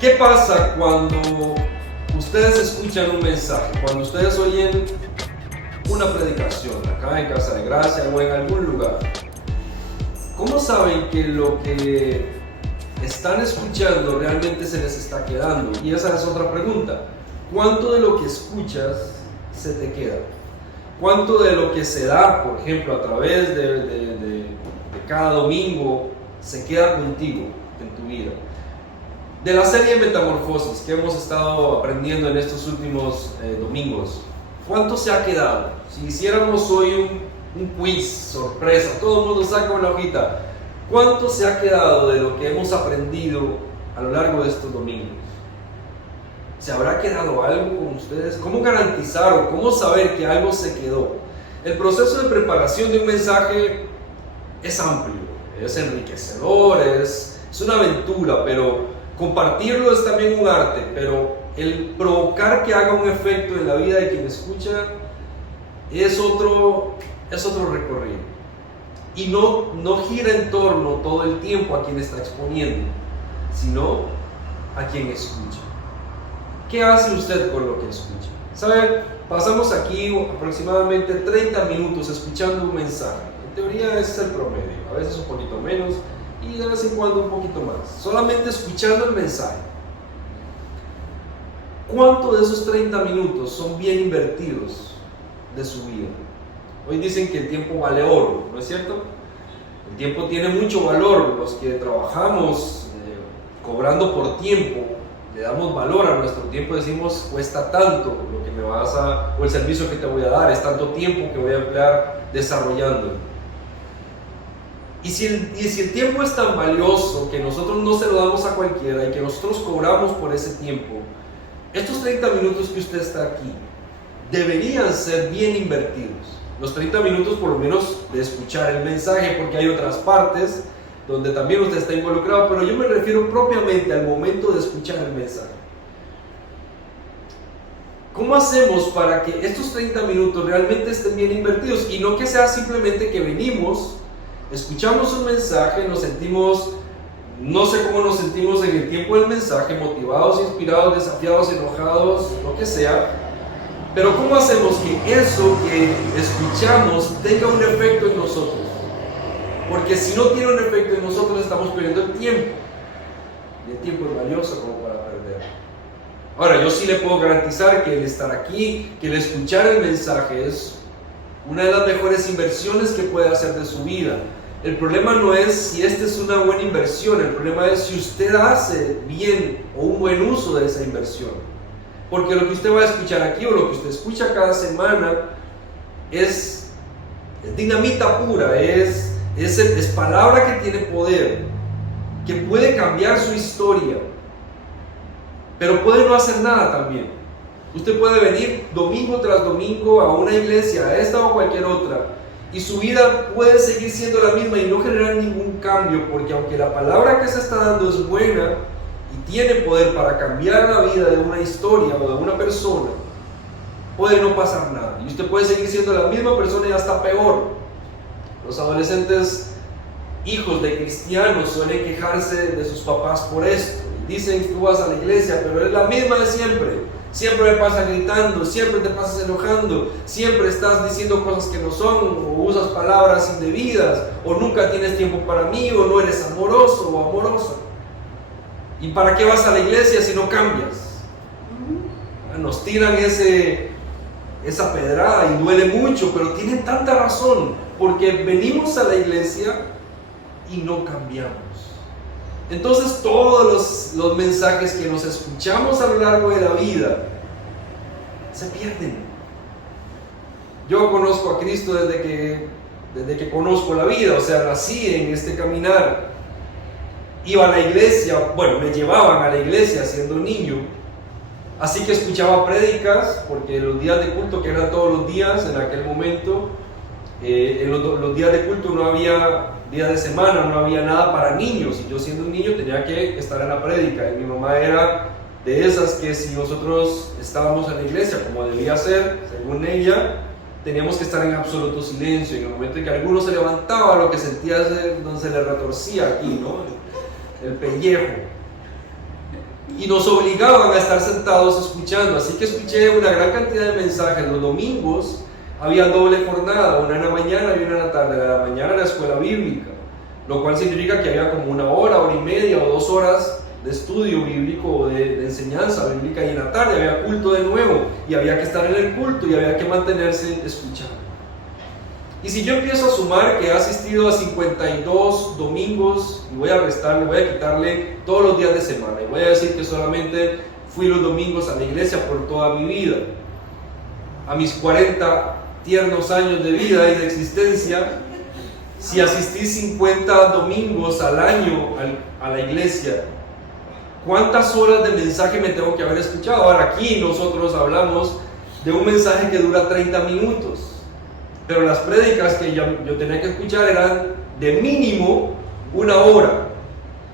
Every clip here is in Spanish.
¿Qué pasa cuando ustedes escuchan un mensaje, cuando ustedes oyen una predicación acá en Casa de Gracia o en algún lugar? ¿Cómo saben que lo que están escuchando realmente se les está quedando? Y esa es otra pregunta. ¿Cuánto de lo que escuchas se te queda? ¿Cuánto de lo que se da, por ejemplo, a través de cada domingo, se queda contigo en tu vida? De la serie Metamorfosis que hemos estado aprendiendo en estos últimos domingos, ¿cuánto se ha quedado? Si hiciéramos hoy un quiz sorpresa, todo el mundo saca una hojita, ¿cuánto se ha quedado de lo que hemos aprendido a lo largo de estos domingos? ¿Se habrá quedado algo con ustedes? ¿Cómo garantizar o cómo saber que algo se quedó? El proceso de preparación de un mensaje es amplio, es enriquecedor, es una aventura, pero compartirlo es también un arte. Pero el provocar que haga un efecto en la vida de quien escucha es otro recorrido. Y no gira en torno todo el tiempo a quien está exponiendo, sino a quien escucha. ¿Qué hace usted con lo que escucha? ¿Sabe? Pasamos aquí aproximadamente 30 minutos escuchando un mensaje. En teoría ese es el promedio, a veces un poquito menos y de vez en cuando un poquito más. Solamente escuchando el mensaje. ¿Cuánto de esos 30 minutos son bien invertidos de su vida? Hoy dicen que el tiempo vale oro, ¿no es cierto? El tiempo tiene mucho valor. Los que trabajamos cobrando por tiempo, le damos valor a nuestro tiempo, decimos cuesta tanto lo que me vas a, o el servicio que te voy a dar, es tanto tiempo que voy a emplear desarrollándolo. Y si el tiempo es tan valioso que nosotros no se lo damos a cualquiera y que nosotros cobramos por ese tiempo, estos 30 minutos que usted está aquí deberían ser bien invertidos. Los 30 minutos por lo menos de escuchar el mensaje, porque hay otras partes donde también usted está involucrado, pero yo me refiero propiamente al momento de escuchar el mensaje. ¿Cómo hacemos para que estos 30 minutos realmente estén bien invertidos? Y no que sea simplemente que venimos, escuchamos un mensaje, nos sentimos, no sé cómo nos sentimos en el tiempo del mensaje, motivados, inspirados, desafiados, enojados, lo que sea, pero ¿cómo hacemos que eso que escuchamos tenga un efecto en nosotros? Porque si no tiene un efecto en nosotros, estamos perdiendo el tiempo. Y el tiempo es valioso como para perder. Ahora, yo sí le puedo garantizar que el estar aquí, que el escuchar el mensaje es una de las mejores inversiones que puede hacer de su vida. El problema no es si esta es una buena inversión, el problema es si usted hace bien o un buen uso de esa inversión. Porque lo que usted va a escuchar aquí o lo que usted escucha cada semana es dinamita pura, es palabra que tiene poder, que puede cambiar su historia, pero puede no hacer nada también. Usted puede venir domingo tras domingo a una iglesia, a esta o cualquier otra, y su vida puede seguir siendo la misma y no generar ningún cambio, porque aunque la palabra que se está dando es buena y tiene poder para cambiar la vida de una historia o de una persona, puede no pasar nada, y usted puede seguir siendo la misma persona y hasta peor. Los adolescentes hijos de cristianos suelen quejarse de sus papás por esto. Dicen, tú vas a la iglesia, pero es la misma de siempre. Siempre me pasas gritando, siempre te pasas enojando, siempre estás diciendo cosas que no son, o usas palabras indebidas, o nunca tienes tiempo para mí, o no eres amoroso o amorosa. ¿Y para qué vas a la iglesia si no cambias? Nos tiran esa pedrada y duele mucho, pero tienen tanta razón. Porque venimos a la iglesia y no cambiamos. Entonces todos los mensajes que nos escuchamos a lo largo de la vida se pierden. Yo conozco a Cristo desde que conozco la vida, o sea, nací en este caminar. Iba a la iglesia, bueno, me llevaban a la iglesia siendo niño. Así que escuchaba prédicas, porque los días de culto, que eran todos los días en aquel momento, en los días de culto no había día de semana, no había nada para niños, y yo siendo un niño tenía que estar en la prédica, y mi mamá era de esas que si nosotros estábamos en la iglesia como debía ser, según ella, teníamos que estar en absoluto silencio, y en el momento en que alguno se levantaba, lo que sentía donde se le retorcía aquí, ¿no? El pellejo. y nos obligaban a estar sentados escuchando. Así que escuché una gran cantidad de mensajes. Los domingos había doble jornada, una en la mañana y una en la tarde. En la mañana la escuela bíblica, lo cual significa que había como una hora, hora y media o 2 horas de estudio bíblico o de enseñanza bíblica, y en la tarde había culto de nuevo y había que estar en el culto y había que mantenerse escuchando. Y si yo empiezo a sumar que he asistido a 52 domingos, y voy a restarle, voy a quitarle todos los días de semana y voy a decir que solamente fui los domingos a la iglesia por toda mi vida, a mis 40 tiernos años de vida y de existencia, si asistí 50 domingos al año a la iglesia, ¿cuántas horas de mensaje me tengo que haber escuchado? Ahora aquí nosotros hablamos de un mensaje que dura 30 minutos, pero las prédicas que yo tenía que escuchar eran de mínimo 1 hora,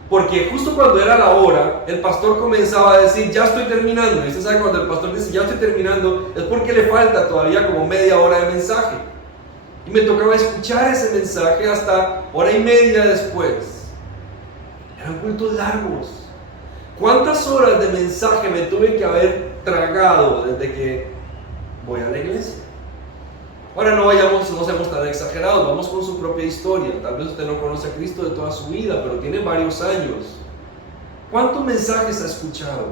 porque justo cuando era la hora, el pastor comenzaba a decir, ya estoy terminando. Y usted sabe, cuando el pastor dice, ya estoy terminando, es porque le falta todavía como media hora de mensaje. Y me tocaba escuchar ese mensaje hasta 1:30 después. Eran cultos largos. ¿Cuántas horas de mensaje me tuve que haber tragado desde que voy a la iglesia? Ahora no seamos tan exagerados, vamos con su propia historia. Tal vez usted no conoce a Cristo de toda su vida, pero tiene varios años. ¿Cuántos mensajes ha escuchado?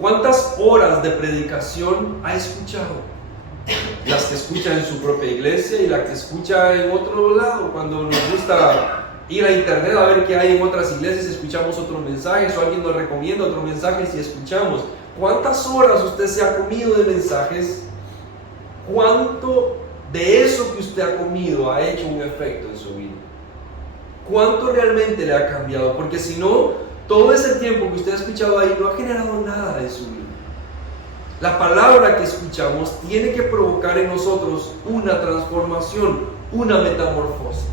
¿Cuántas horas de predicación ha escuchado? Las que escucha en su propia iglesia y las que escucha en otro lado, cuando nos gusta ir a internet a ver qué hay en otras iglesias, escuchamos otros mensajes, o alguien nos recomienda otros mensajes y escuchamos. ¿Cuántas horas usted se ha comido de mensajes? ¿Cuánto de eso que usted ha comido ha hecho un efecto en su vida? ¿Cuánto realmente le ha cambiado? Porque si no, todo ese tiempo que usted ha escuchado ahí no ha generado nada en su vida. La palabra que escuchamos tiene que provocar en nosotros una transformación, una metamorfosis.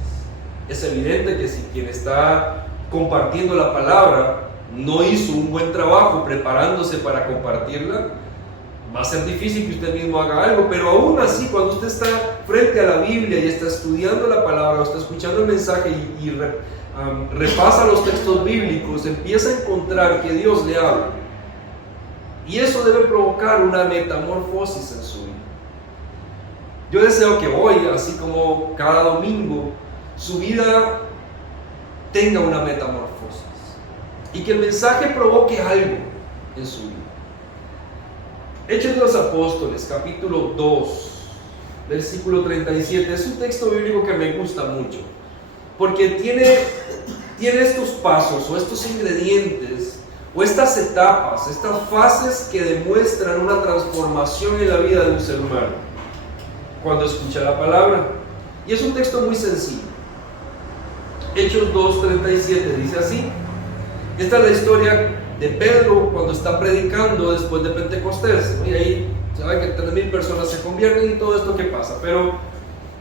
Es evidente que si quien está compartiendo la palabra no hizo un buen trabajo preparándose para compartirla, va a ser difícil que usted mismo haga algo. Pero aún así, cuando usted está frente a la Biblia y está estudiando la palabra, o está escuchando el mensaje y repasa los textos bíblicos, empieza a encontrar que Dios le habla. Y eso debe provocar una metamorfosis en su vida. Yo deseo que hoy, así como cada domingo, su vida tenga una metamorfosis y que el mensaje provoque algo en su vida. Hechos de los Apóstoles, capítulo 2, versículo 37, es un texto bíblico que me gusta mucho, porque tiene estos pasos o estos ingredientes o estas etapas, estas fases que demuestran una transformación en la vida de un ser humano cuando escucha la palabra. Y es un texto muy sencillo. Hechos 2:37 dice así. Esta es la historia de Pedro cuando está predicando después de Pentecostés, ¿no? Y ahí se ve que 3,000 personas se convierten y todo esto que pasa. Pero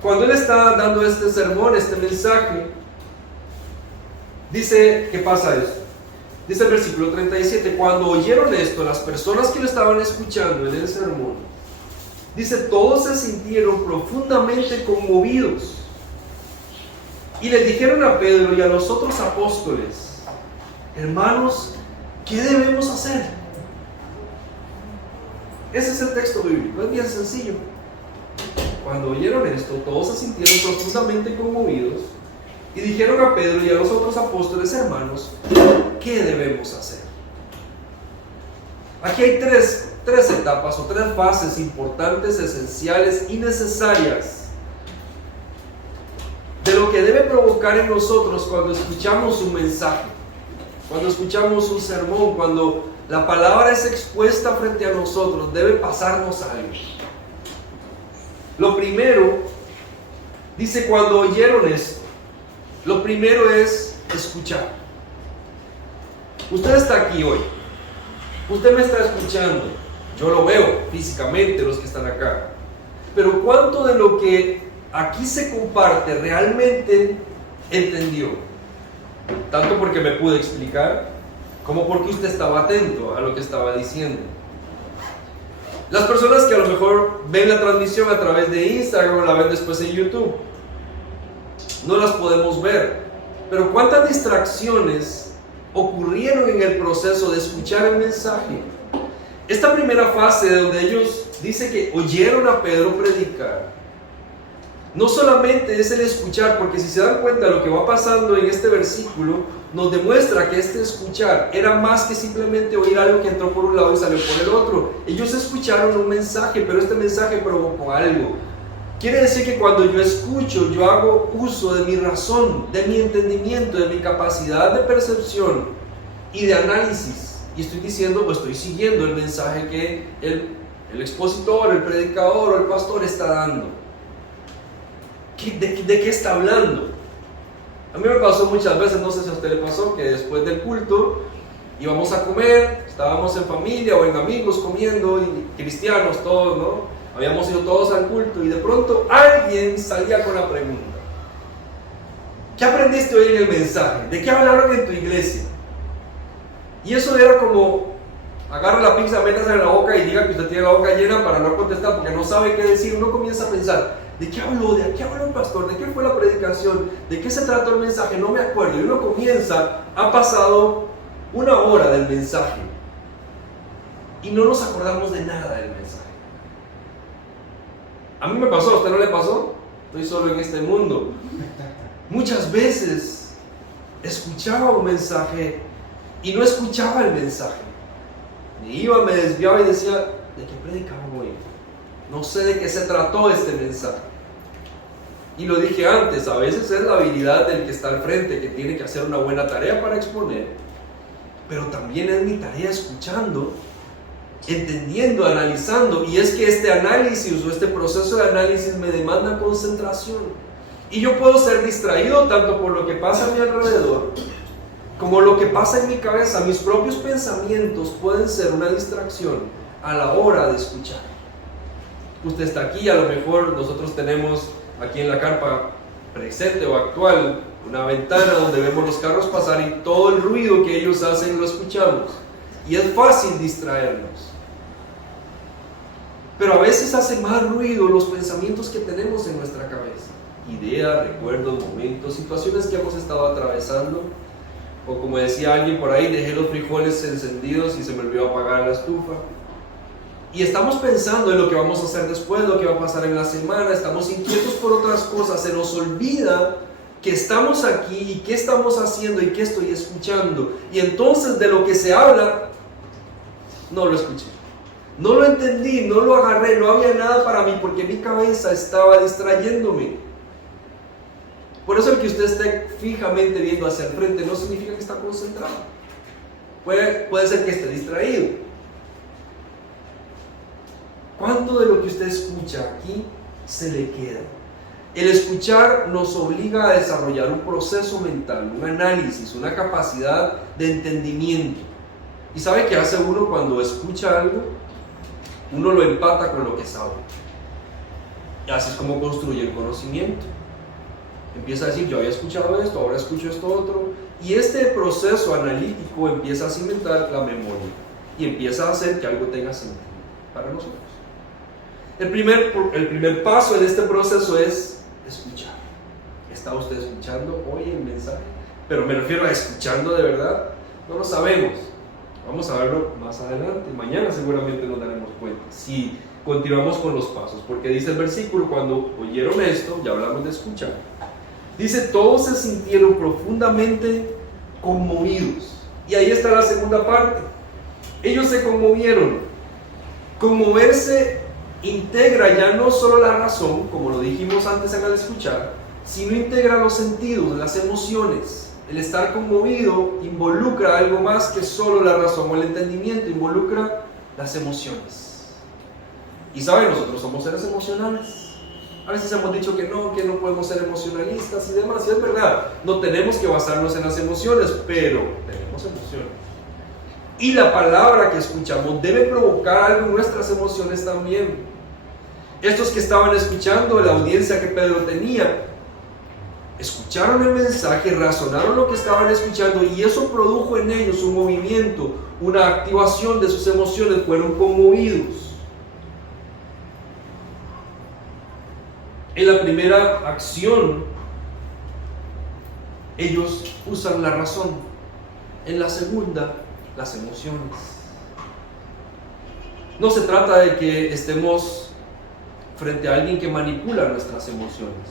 cuando él está dando este sermón, este mensaje, dice que pasa esto. Dice el versículo 37, cuando oyeron esto, las personas que lo estaban escuchando en el sermón, dice, todos se sintieron profundamente conmovidos y les dijeron a Pedro y a los otros apóstoles, hermanos, ¿qué debemos hacer? Ese es el texto bíblico, es bien sencillo. Cuando oyeron esto, todos se sintieron profundamente conmovidos y dijeron a Pedro y a los otros apóstoles, hermanos, ¿qué debemos hacer? Aquí hay tres etapas o 3 fases importantes, esenciales y necesarias de lo que debe provocar en nosotros cuando escuchamos un mensaje, cuando escuchamos un sermón, cuando la palabra es expuesta frente a nosotros. Debe pasarnos algo. Lo primero, dice, cuando oyeron esto, lo primero es escuchar. Usted está aquí hoy, usted me está escuchando, yo lo veo físicamente, los que están acá, pero ¿cuánto de lo que aquí se comparte realmente entendió? Tanto porque me pude explicar, como porque usted estaba atento a lo que estaba diciendo. Las personas que a lo mejor ven la transmisión a través de Instagram o la ven después en YouTube, no las podemos ver, pero ¿cuántas distracciones ocurrieron en el proceso de escuchar el mensaje. Esta primera fase donde ellos dice que oyeron a Pedro predicar, no solamente es el escuchar, porque si se dan cuenta lo que va pasando en este versículo, nos demuestra que este escuchar era más que simplemente oír algo que entró por un lado y salió por el otro. Ellos escucharon un mensaje, pero este mensaje provocó algo. Quiere decir que cuando yo escucho, yo hago uso de mi razón, de mi entendimiento, de mi capacidad de percepción y de análisis. Y estoy diciendo o estoy siguiendo el mensaje que el expositor, el predicador o el pastor está dando. ¿De qué está hablando? A mí me pasó muchas veces, no sé si a usted le pasó, que después del culto íbamos a comer, estábamos en familia o en amigos comiendo, y cristianos todos, ¿no? Habíamos ido todos al culto y de pronto alguien salía con la pregunta: ¿qué aprendiste hoy en el mensaje? ¿De qué hablaron en tu iglesia? Y eso era como: agarra la pizza, métase en la boca y diga que usted tiene la boca llena para no contestar porque no sabe qué decir. Uno comienza a pensar: ¿de qué habló? ¿De qué habló el pastor? ¿De qué fue la predicación? ¿De qué se trató el mensaje? No me acuerdo. Y uno comienza, ha pasado una hora del mensaje y no nos acordamos de nada del mensaje. A mí me pasó, ¿a usted no le pasó? Estoy solo en este mundo. Muchas veces escuchaba un mensaje y no escuchaba el mensaje. Me iba, me desviaba y decía: ¿de qué predicaba hoy? No sé de qué se trató este mensaje. Y lo dije antes, a veces es la habilidad del que está al frente, que tiene que hacer una buena tarea para exponer, pero también es mi tarea escuchando, entendiendo, analizando. Y es que este análisis o este proceso de análisis me demanda concentración. Y yo puedo ser distraído tanto por lo que pasa a mi alrededor, como lo que pasa en mi cabeza. Mis propios pensamientos pueden ser una distracción a la hora de escuchar. Usted está aquí, a lo mejor nosotros tenemos aquí en la carpa presente o actual una ventana donde vemos los carros pasar y todo el ruido que ellos hacen lo escuchamos. Y es fácil distraernos. Pero a veces hace más ruido los pensamientos que tenemos en nuestra cabeza. Ideas, recuerdos, momentos, situaciones que hemos estado atravesando. O como decía alguien por ahí, dejé los frijoles encendidos y se me olvidó apagar la estufa. Y estamos pensando en lo que vamos a hacer después, lo que va a pasar en la semana, estamos inquietos por otras cosas, se nos olvida que estamos aquí y qué estamos haciendo y qué estoy escuchando. Y entonces de lo que se habla, no lo escuché, no lo entendí, no lo agarré, no había nada para mí porque mi cabeza estaba distrayéndome. Por eso el que usted esté fijamente viendo hacia el frente no significa que está concentrado. Puede ser que esté distraído. ¿Cuánto de lo que usted escucha aquí se le queda? El escuchar nos obliga a desarrollar un proceso mental, un análisis, una capacidad de entendimiento. ¿Y sabe qué hace uno cuando escucha algo? Uno lo empata con lo que sabe. Y así es como construye el conocimiento. Empieza a decir: yo había escuchado esto, ahora escucho esto otro. Y este proceso analítico empieza a cimentar la memoria y empieza a hacer que algo tenga sentido para nosotros. El primer paso en este proceso es escuchar. ¿Está usted escuchando hoy el mensaje? Pero me refiero a escuchando de verdad. No lo sabemos. Vamos a verlo más adelante. Mañana seguramente nos daremos cuenta si continuamos con los pasos. Porque dice el versículo: cuando oyeron esto, ya hablamos de escuchar. Dice: todos se sintieron profundamente conmovidos. Y ahí está la segunda parte. Ellos se conmovieron. Conmoverse integra ya no solo la razón, como lo dijimos antes en el escuchar, sino integra los sentidos, las emociones. El estar conmovido involucra algo más que solo la razón o el entendimiento, involucra las emociones. Y saben, nosotros somos seres emocionales. A veces hemos dicho que no podemos ser emocionalistas y demás, y es verdad, no tenemos que basarnos en las emociones, pero tenemos emociones. Y la palabra que escuchamos debe provocar algo en nuestras emociones también. Estos que estaban escuchando, la audiencia que Pedro tenía, escucharon el mensaje, razonaron lo que estaban escuchando y eso produjo en ellos un movimiento, una activación de sus emociones, fueron conmovidos. En la primera acción, ellos usan la razón. En la segunda, las emociones. No se trata de que estemos frente a alguien que manipula nuestras emociones,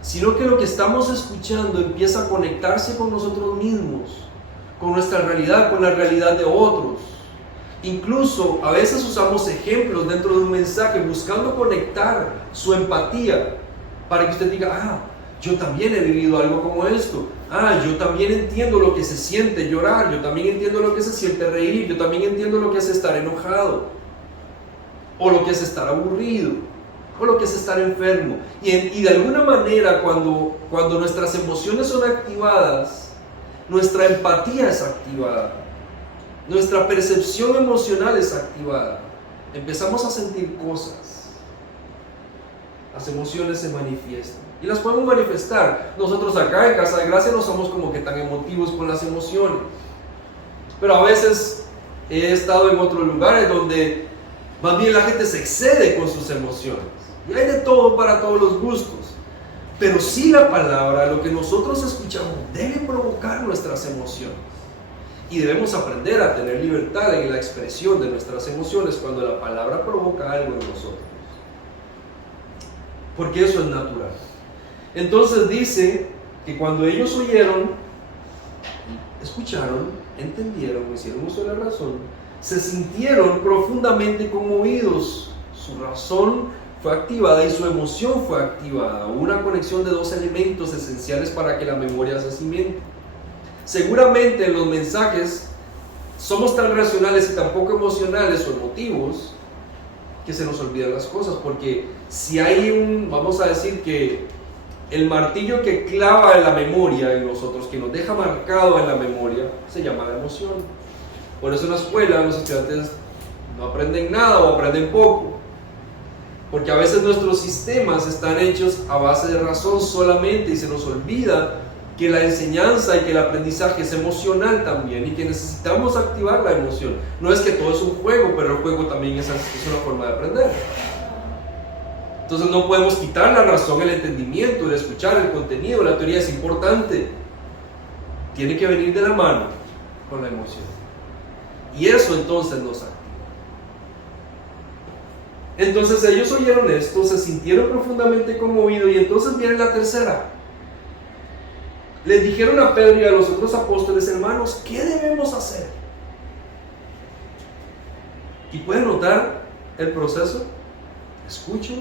sino que lo que estamos escuchando empieza a conectarse con nosotros mismos, con nuestra realidad, con la realidad de otros. Incluso a veces usamos ejemplos dentro de un mensaje buscando conectar su empatía para que usted diga, yo también he vivido algo como esto, yo también entiendo lo que se siente llorar, yo también entiendo lo que se siente reír, yo también entiendo lo que es estar enojado, o lo que es estar aburrido, o lo que es estar enfermo. Y de alguna manera cuando nuestras emociones son activadas, nuestra empatía es activada, nuestra percepción emocional es activada, empezamos a sentir cosas, las emociones se manifiestan y las podemos manifestar. Nosotros acá en Casa de Gracia no somos como que tan emotivos con las emociones, pero a veces he estado en otros lugares donde más bien la gente se excede con sus emociones y hay de todo para todos los gustos. Pero sí, la palabra, lo que nosotros escuchamos, debe provocar nuestras emociones. Y debemos aprender a tener libertad en la expresión de nuestras emociones cuando la palabra provoca algo en nosotros. Porque eso es natural. Entonces dice que cuando ellos oyeron, escucharon, entendieron, hicieron uso de la razón, se sintieron profundamente conmovidos. Su razón fue activada y su emoción fue activada. Hubo una conexión de dos elementos esenciales para que la memoria se cimente. Seguramente en los mensajes somos tan racionales y tan poco emocionales o emotivos que se nos olvidan las cosas, porque si hay vamos a decir que el martillo que clava en la memoria en nosotros, que nos deja marcado en la memoria, se llama la emoción. Por eso en la escuela los estudiantes no aprenden nada o aprenden poco, porque a veces nuestros sistemas están hechos a base de razón solamente y se nos olvida que la enseñanza y que el aprendizaje es emocional también y que necesitamos activar la emoción. No es que todo es un juego, pero el juego también es una forma de aprender. Entonces no podemos quitar la razón, el entendimiento, el escuchar, el contenido. La teoría es importante, tiene que venir de la mano con la emoción, y eso entonces nos activa. Entonces ellos oyeron esto, se sintieron profundamente conmovidos, y entonces viene la tercera. Les dijeron a Pedro y a los otros apóstoles: hermanos, ¿qué debemos hacer? Y pueden notar el proceso. Escucho,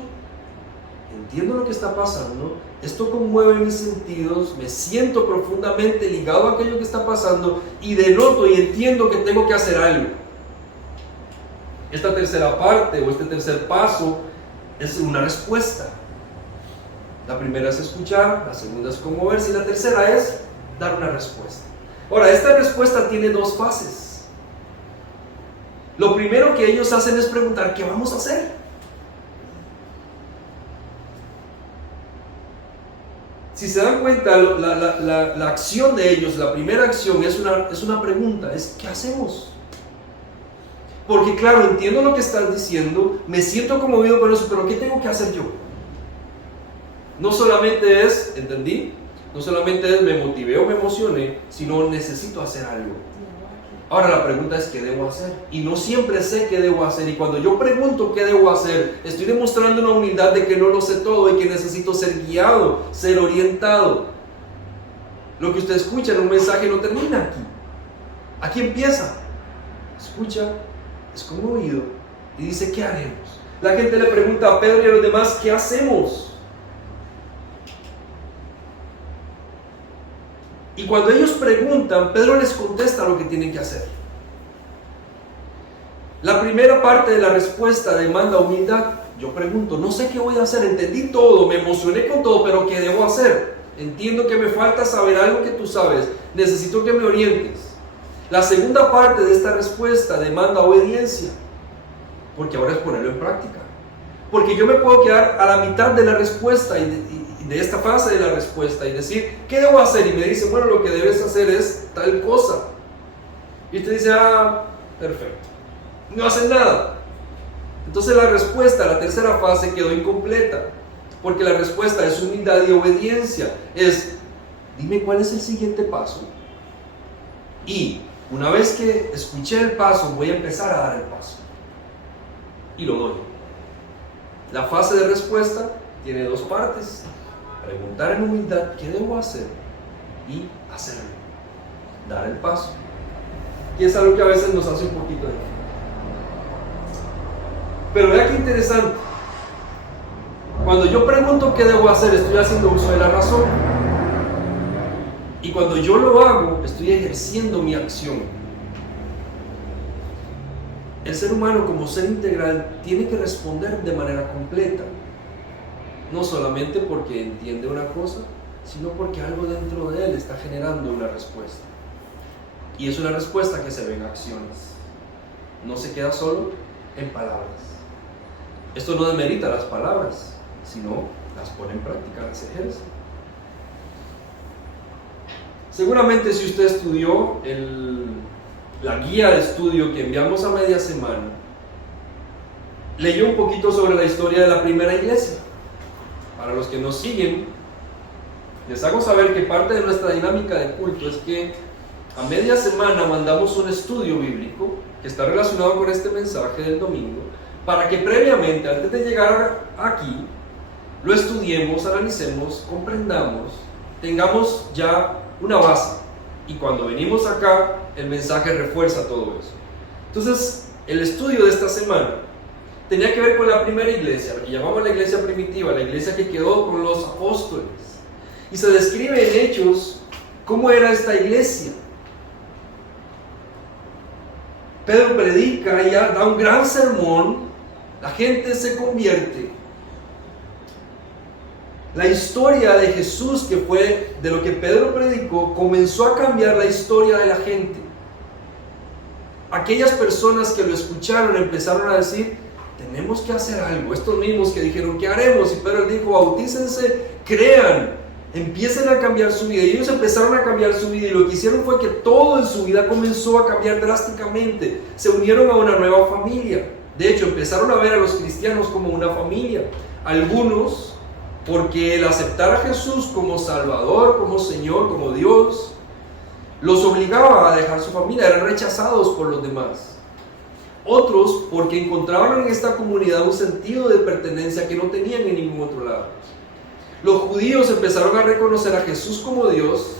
entiendo lo que está pasando, esto conmueve mis sentidos, me siento profundamente ligado a aquello que está pasando y denoto y entiendo que tengo que hacer algo. Esta tercera parte o este tercer paso es una respuesta. La primera es escuchar, la segunda es conmoverse y la tercera es dar una respuesta. Ahora, esta respuesta tiene dos fases. Lo primero que ellos hacen es preguntar: ¿qué vamos a hacer? Si se dan cuenta, la acción de ellos, la primera acción es una pregunta, es ¿qué hacemos? Porque claro, entiendo lo que estás diciendo, me siento conmovido con eso, pero ¿qué tengo que hacer yo? No solamente es, ¿entendí? No solamente es me motivé o me emocioné, sino necesito hacer algo. Ahora la pregunta es: ¿qué debo hacer? Y no siempre sé qué debo hacer, y cuando yo pregunto qué debo hacer, estoy demostrando una humildad de que no lo sé todo y que necesito ser guiado, ser orientado. Lo que usted escucha en un mensaje no termina aquí. Aquí empieza. Escucha, es conmovido y dice: ¿qué haremos? La gente le pregunta a Pedro y a los demás: ¿qué hacemos? Y cuando ellos preguntan, Pedro les contesta lo que tienen que hacer. La primera parte de la respuesta demanda humildad. Yo pregunto, no sé qué voy a hacer, entendí todo, me emocioné con todo, pero ¿qué debo hacer? Entiendo que me falta saber algo que tú sabes, necesito que me orientes. La segunda parte de esta respuesta demanda obediencia, porque ahora es ponerlo en práctica. Porque yo me puedo quedar a la mitad de la respuesta y de esta fase de la respuesta y decir: ¿qué debo hacer? Y me dicen: bueno, lo que debes hacer es tal cosa. Y usted dice: perfecto. No hacen nada. Entonces la respuesta, la tercera fase, quedó incompleta, porque la respuesta es humildad y obediencia. Es: dime cuál es el siguiente paso. Y una vez que escuché el paso, voy a empezar a dar el paso. Y lo doy. La fase de respuesta tiene dos partes. Preguntar en humildad qué debo hacer y hacerlo. Dar el paso. Y es algo que a veces nos hace un poquito difícil. Pero vea qué interesante. Cuando yo pregunto qué debo hacer, estoy haciendo uso de la razón. Y cuando yo lo hago, estoy ejerciendo mi acción. El ser humano, como ser integral, tiene que responder de manera completa. No solamente porque entiende una cosa, sino porque algo dentro de él está generando una respuesta. Y es una respuesta que se ve en acciones. No se queda solo en palabras. Esto no demerita las palabras, sino las pone en práctica, las ejerce. Seguramente si usted estudió la guía de estudio que enviamos a media semana, leyó un poquito sobre la historia de la primera iglesia. Para los que nos siguen, les hago saber que parte de nuestra dinámica de culto es que a media semana mandamos un estudio bíblico que está relacionado con este mensaje del domingo, para que previamente, antes de llegar aquí, lo estudiemos, analicemos, comprendamos, tengamos ya una base. Y cuando venimos acá, el mensaje refuerza todo eso. Entonces, el estudio de esta semana tenía que ver con la primera iglesia, lo que llamamos la iglesia primitiva, la iglesia que quedó con los apóstoles. Y se describe en Hechos cómo era esta iglesia. Pedro predica y da un gran sermón, la gente se convierte. La historia de Jesús, que fue de lo que Pedro predicó, comenzó a cambiar la historia de la gente. Aquellas personas que lo escucharon empezaron a decir: tenemos que hacer algo. Estos mismos que dijeron: ¿qué haremos? Y Pedro dijo: bautícense, crean, empiecen a cambiar su vida. Y ellos empezaron a cambiar su vida, y lo que hicieron fue que todo en su vida comenzó a cambiar drásticamente. Se unieron a una nueva familia. De hecho, empezaron a ver a los cristianos como una familia. Algunos, porque el aceptar a Jesús como Salvador, como Señor, como Dios, los obligaba a dejar su familia, eran rechazados por los demás. Otros, porque encontraban en esta comunidad un sentido de pertenencia que no tenían en ningún otro lado. Los judíos empezaron a reconocer a Jesús como Dios,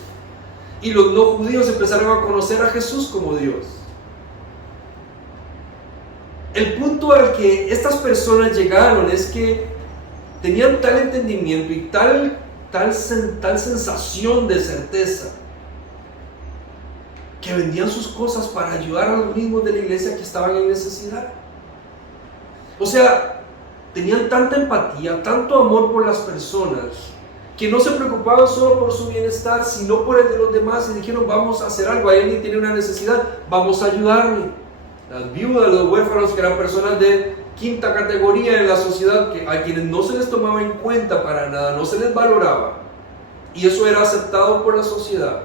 y los no judíos empezaron a conocer a Jesús como Dios. El punto al que estas personas llegaron es que tenían tal entendimiento y tal sensación de certeza, que vendían sus cosas para ayudar a los mismos de la iglesia que estaban en necesidad. O sea, tenían tanta empatía, tanto amor por las personas, que no se preocupaban solo por su bienestar, sino por el de los demás, y dijeron: vamos a hacer algo, alguien tiene una necesidad, vamos a ayudarle. Las viudas, los huérfanos, que eran personas de quinta categoría en la sociedad, a quienes no se les tomaba en cuenta para nada, no se les valoraba, y eso era aceptado por la sociedad.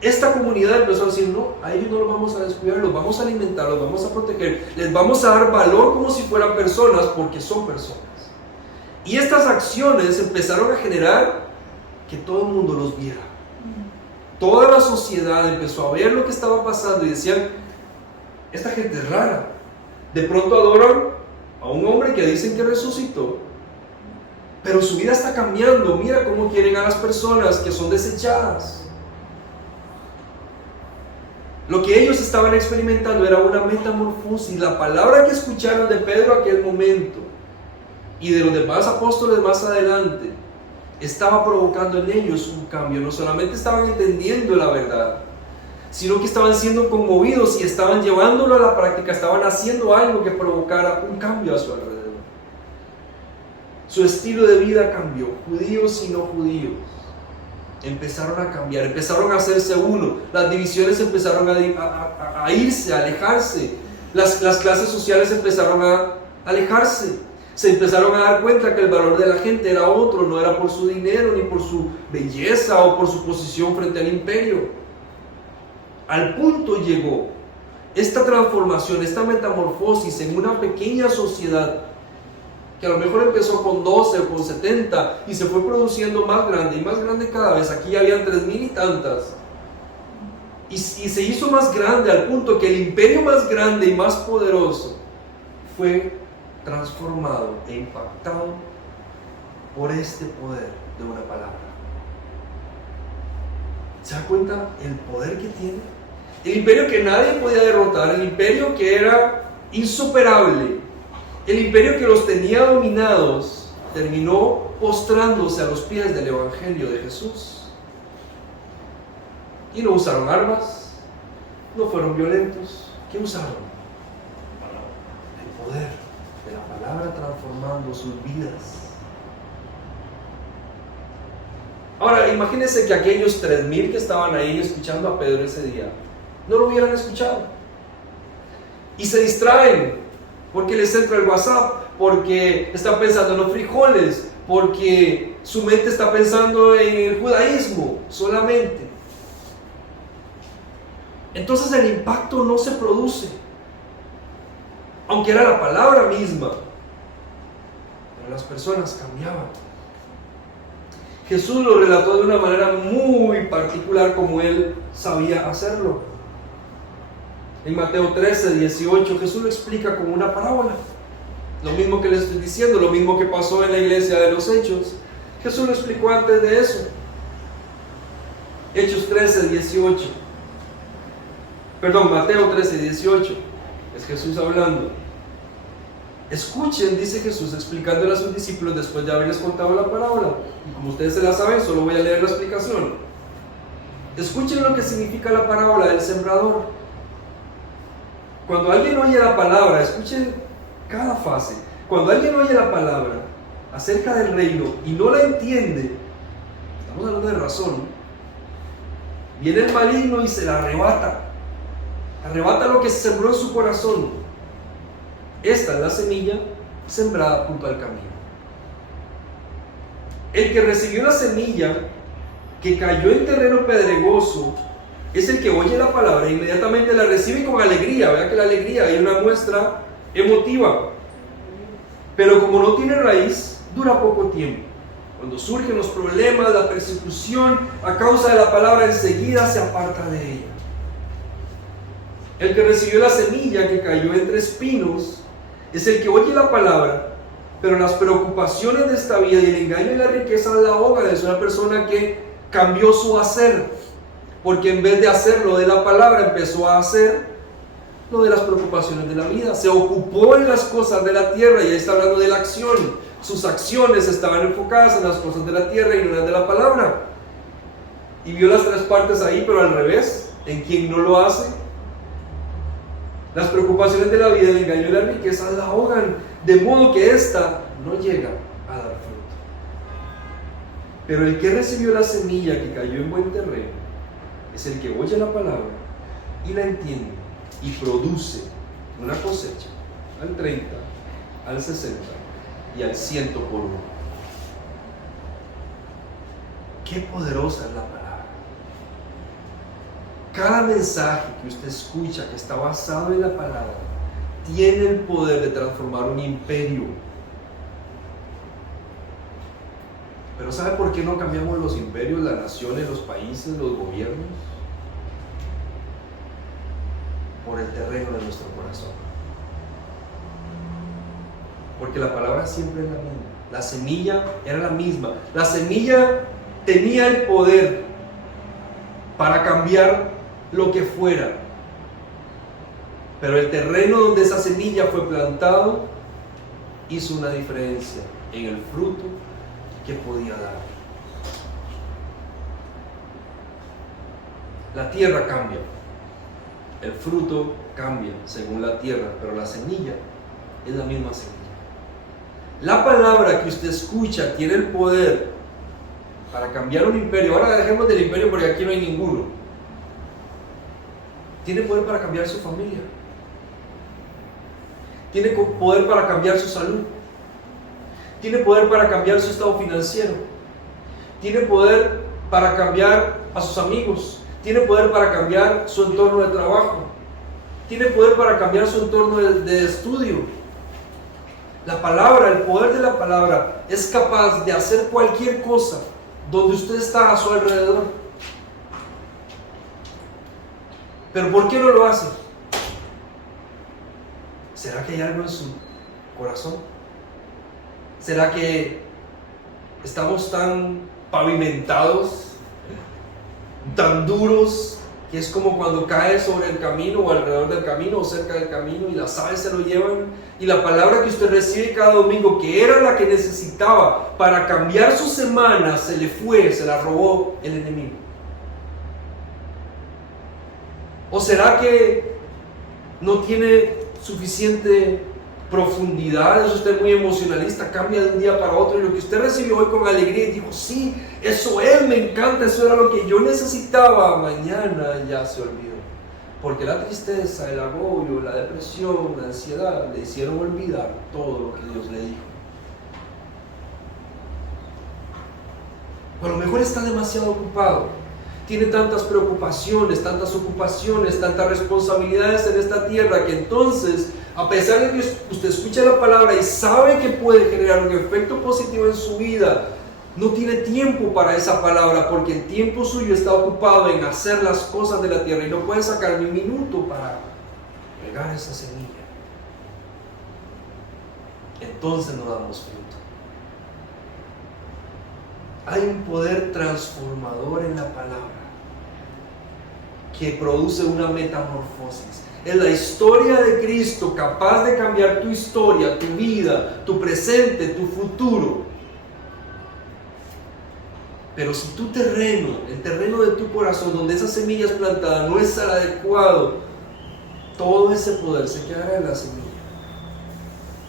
Esta comunidad empezó a decir: no, a ellos no los vamos a descuidar, los vamos a alimentar, los vamos a proteger, les vamos a dar valor como si fueran personas, porque son personas. Y estas acciones empezaron a generar que todo el mundo los viera. Toda la sociedad empezó a ver lo que estaba pasando y decían: esta gente es rara. De pronto adoran a un hombre que dicen que resucitó, pero su vida está cambiando. Mira cómo quieren a las personas que son desechadas. Lo que ellos estaban experimentando era una metamorfosis. La palabra que escucharon de Pedro en aquel momento y de los demás apóstoles más adelante estaba provocando en ellos un cambio. No solamente estaban entendiendo la verdad, sino que estaban siendo conmovidos y estaban llevándolo a la práctica, estaban haciendo algo que provocara un cambio a su alrededor. Su estilo de vida cambió. Judíos y no judíos empezaron a cambiar, empezaron a hacerse uno. Las divisiones empezaron a irse, a alejarse. Las clases sociales empezaron a alejarse. Se empezaron a dar cuenta que el valor de la gente era otro, no era por su dinero, ni por su belleza o por su posición frente al imperio. Al punto llegó esta transformación, esta metamorfosis en una pequeña sociedad que a lo mejor empezó con 12 o con 70 y se fue produciendo más grande y más grande cada vez. Aquí habían 3,000 y tantas. y se hizo más grande al punto que el imperio más grande y más poderoso fue transformado e impactado por este poder de una palabra. ¿Se da cuenta el poder que tiene? El imperio que nadie podía derrotar, el imperio que era insuperable, el imperio que los tenía dominados, terminó postrándose a los pies del Evangelio de Jesús. Y no usaron armas, no fueron violentos. ¿Qué usaron? El poder de la palabra transformando sus vidas. Ahora, imagínense que aquellos 3,000 que estaban ahí escuchando a Pedro ese día, no lo hubieran escuchado. Y se distraen, porque les entra el WhatsApp, porque están pensando en los frijoles, porque su mente está pensando en el judaísmo solamente. Entonces el impacto no se produce, aunque era la palabra misma, pero las personas cambiaban. Jesús lo relató de una manera muy particular como él sabía hacerlo. En Mateo 13, 18, Jesús lo explica como una parábola. Lo mismo que les estoy diciendo, lo mismo que pasó en la iglesia de los Hechos. Jesús lo explicó antes de eso. Hechos 13, 18. Perdón, Mateo 13, 18. Es Jesús hablando. Escuchen, dice Jesús, explicándole a sus discípulos después de haberles contado la parábola. Y como ustedes se la saben, solo voy a leer la explicación. Escuchen lo que significa la parábola del sembrador. Cuando alguien oye la palabra, escuchen cada fase. Cuando alguien oye la palabra acerca del reino y no la entiende, estamos hablando de razón, viene el maligno y se la arrebata. Arrebata lo que se sembró en su corazón. Esta es la semilla sembrada junto al camino. El que recibió la semilla que cayó en terreno pedregoso es el que oye la palabra e inmediatamente la recibe con alegría. Vea que la alegría hay una muestra emotiva, pero como no tiene raíz, dura poco tiempo. Cuando surgen los problemas, la persecución a causa de la palabra, enseguida se aparta de ella. El que recibió la semilla que cayó entre espinos es el que oye la palabra, pero las preocupaciones de esta vida y el engaño y la riqueza la ahogan. Es una persona que cambió su hacer, porque en vez de hacer lo de la palabra, empezó a hacer lo de las preocupaciones de la vida. Se ocupó en las cosas de la tierra, y ahí está hablando de la acción. Sus acciones estaban enfocadas en las cosas de la tierra y no en las de la palabra. Y vio las tres partes ahí, pero al revés, en quien no lo hace. Las preocupaciones de la vida, el engaño y la riqueza la ahogan, de modo que ésta no llega a dar fruto. Pero el que recibió la semilla que cayó en buen terreno es el que oye la palabra y la entiende y produce una cosecha al 30, al 60 y al 100 por uno. Qué poderosa es la palabra. Cada mensaje que usted escucha que está basado en la palabra tiene el poder de transformar un imperio. Pero ¿sabe por qué no cambiamos los imperios, las naciones, los países, los gobiernos? Por el terreno de nuestro corazón. Porque la palabra siempre es la misma. La semilla era la misma. La semilla tenía el poder para cambiar lo que fuera, pero el terreno donde esa semilla fue plantado hizo una diferencia en el fruto que podía dar. La tierra cambia, el fruto cambia según la tierra, pero la semilla es la misma semilla. La palabra que usted escucha tiene el poder para cambiar un imperio. Ahora dejemos del imperio porque aquí no hay ninguno. Tiene poder para cambiar su familia. Tiene poder para cambiar su salud. Tiene poder para cambiar su estado financiero. Tiene poder para cambiar a sus amigos. Tiene poder para cambiar su entorno de trabajo. Tiene poder para cambiar su entorno de estudio. La palabra, el poder de la palabra es capaz de hacer cualquier cosa donde usted está a su alrededor. Pero ¿por qué no lo hace? ¿Será que hay algo en su corazón? ¿Será que estamos tan pavimentados, tan duros, que es como cuando cae sobre el camino o alrededor del camino o cerca del camino y las aves se lo llevan? Y la palabra que usted recibe cada domingo, que era la que necesitaba para cambiar su semana, se le fue, se la robó el enemigo. ¿O será que no tiene suficiente profundidad? ¿Es usted muy emocionalista? Cambia de un día para otro y lo que usted recibió hoy con alegría y dijo, sí, eso es, me encanta, eso era lo que yo necesitaba, mañana ya se olvidó. Porque la tristeza, el agobio, la depresión, la ansiedad le hicieron olvidar todo lo que Dios le dijo. O a lo mejor está demasiado ocupado. Tiene tantas preocupaciones, tantas ocupaciones, tantas responsabilidades en esta tierra que entonces, a pesar de que usted escucha la palabra y sabe que puede generar un efecto positivo en su vida, no tiene tiempo para esa palabra porque el tiempo suyo está ocupado en hacer las cosas de la tierra y no puede sacar ni un minuto para regar esa semilla. Entonces no damos fruto. Hay un poder transformador en la palabra que produce una metamorfosis. Es la historia de Cristo capaz de cambiar tu historia, tu vida, tu presente, tu futuro. Pero si tu terreno, el terreno de tu corazón, donde esa semilla es plantada, no es el adecuado, todo ese poder se quedará en la semilla.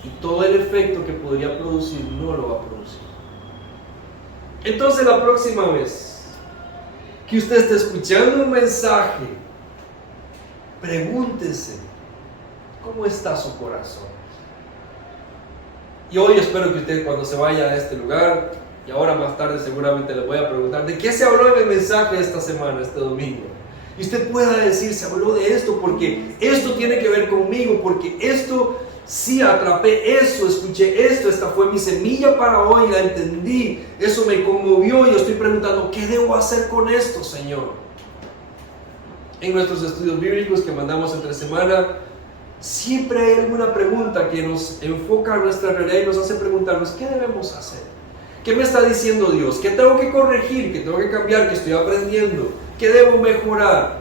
Y todo el efecto que podría producir no lo va a producir. Entonces la próxima vez que usted esté escuchando un mensaje, pregúntese, ¿cómo está su corazón? Y hoy espero que usted, cuando se vaya a este lugar, y ahora más tarde seguramente le voy a preguntar, ¿de qué se habló en el mensaje esta semana, este domingo? Y usted pueda decir, se habló de esto porque esto tiene que ver conmigo, porque esto sí atrapé, eso, escuché esto, esta fue mi semilla para hoy, la entendí, eso me conmovió y yo estoy preguntando, ¿qué debo hacer con esto, Señor? En nuestros estudios bíblicos que mandamos entre semana, siempre hay alguna pregunta que nos enfoca a nuestra realidad y nos hace preguntarnos, ¿qué debemos hacer? ¿Qué me está diciendo Dios? ¿Qué tengo que corregir? ¿Qué tengo que cambiar? ¿Qué estoy aprendiendo? ¿Qué debo mejorar?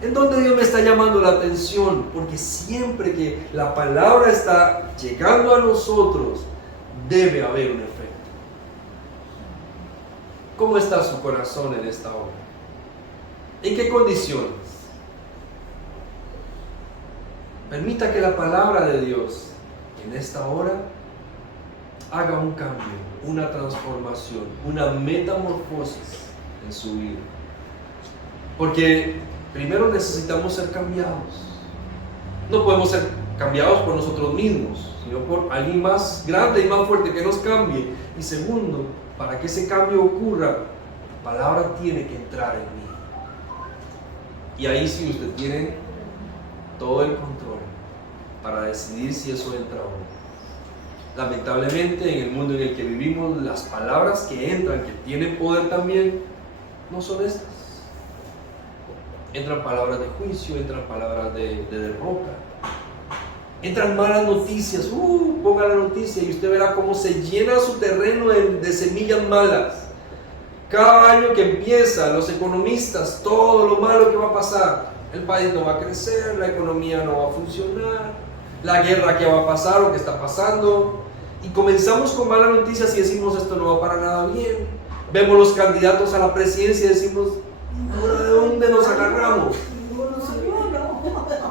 ¿En dónde Dios me está llamando la atención? Porque siempre que la palabra está llegando a nosotros, debe haber un efecto. ¿Cómo está su corazón en esta hora? ¿En qué condiciones? Permita que la palabra de Dios en esta hora haga un cambio, una transformación, una metamorfosis en su vida. Porque primero necesitamos ser cambiados. No podemos ser cambiados por nosotros mismos, sino por alguien más grande y más fuerte que nos cambie. Y segundo, para que ese cambio ocurra, la palabra tiene que entrar en mí. Y ahí sí usted tiene todo el control para decidir si eso entra o no. Lamentablemente, en el mundo en el que vivimos, las palabras que entran, que tienen poder también, no son estas. Entran palabras de juicio, entran palabras de derrota, entran malas noticias. Ponga la noticia y usted verá cómo se llena su terreno de semillas malas. Cada año que empieza, los economistas, todo lo malo que va a pasar. El país no va a crecer, la economía no va a funcionar, la guerra que va a pasar o que está pasando. Y comenzamos con malas noticias y decimos, esto no va para nada bien. Vemos los candidatos a la presidencia y decimos, ¿de dónde nos agarramos?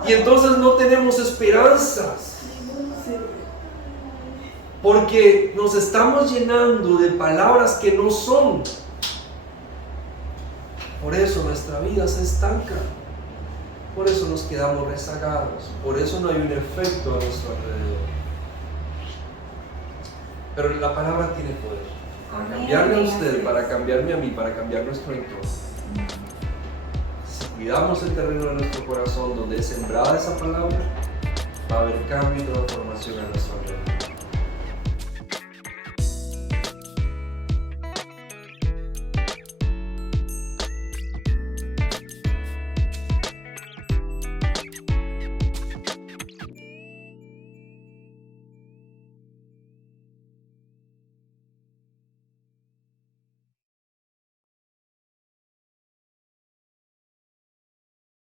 Y entonces no tenemos esperanzas. Porque nos estamos llenando de palabras que no son. Por eso nuestra vida se estanca. Por eso nos quedamos rezagados. Por eso no hay un efecto a nuestro alrededor. Pero la palabra tiene poder. Para cambiarle a usted, para cambiarme a mí, para cambiar nuestro entorno. Si cuidamos el terreno de nuestro corazón donde es sembrada esa palabra, va a haber cambio y transformación a nuestro alrededor.